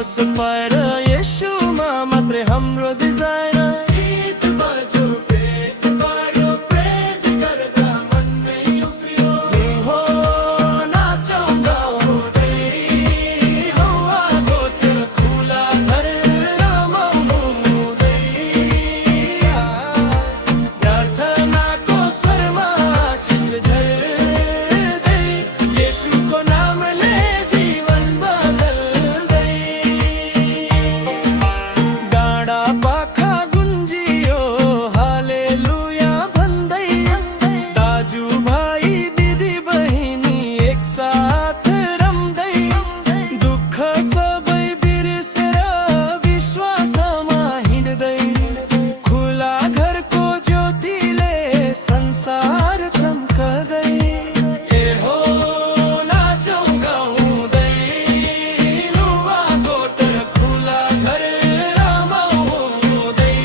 house fire येशू मा मात्र हाम्रो डिजायर गीत बज्यो फेद बढ्यो प्रेज गर्दा मन नै उफ्रियो हो नाचौँ गाउँदै हौवा गोठ खुला घर रमाउँदै प्रार्थनाको स्वरमा आशिष झर्दै येशूको नामले जीवन बदल्दै डाँडा पाखा गुन्जियो हालेलुया भन्दै दाजु भाइ दिदी बहिनी एकसाथ रम्दै दुःख सबै बिर्सेर विश्वासमा हिँड्दै खुला घरको ज्योतिले संसार चम्कदै ए हो नाचौँ गाउँदै लुवा गोठ खुला घर रमाउँदै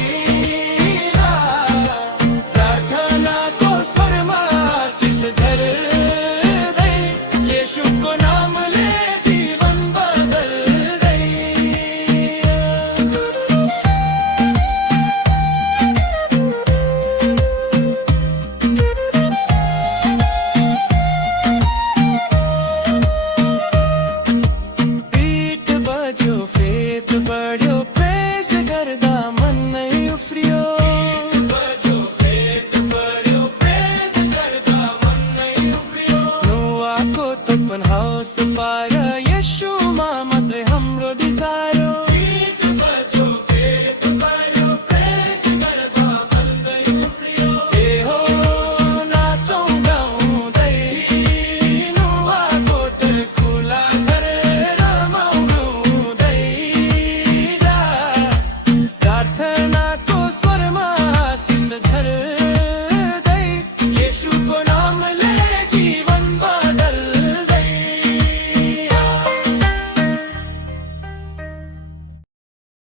प्रार्थनाको स्वरमा आशिष झर्दै येशूको नामले जीवन बदल्दै बीट बज्यो फेद बढ्यो प्रेज गर्दा मन नै उफ्रियो बज्यो फेद बढ्यो प्रेज गर्दा मन नै उफ्रियो नोआको तपन हाउस फायर येशूमा मात्रै हाम्रो डिजायर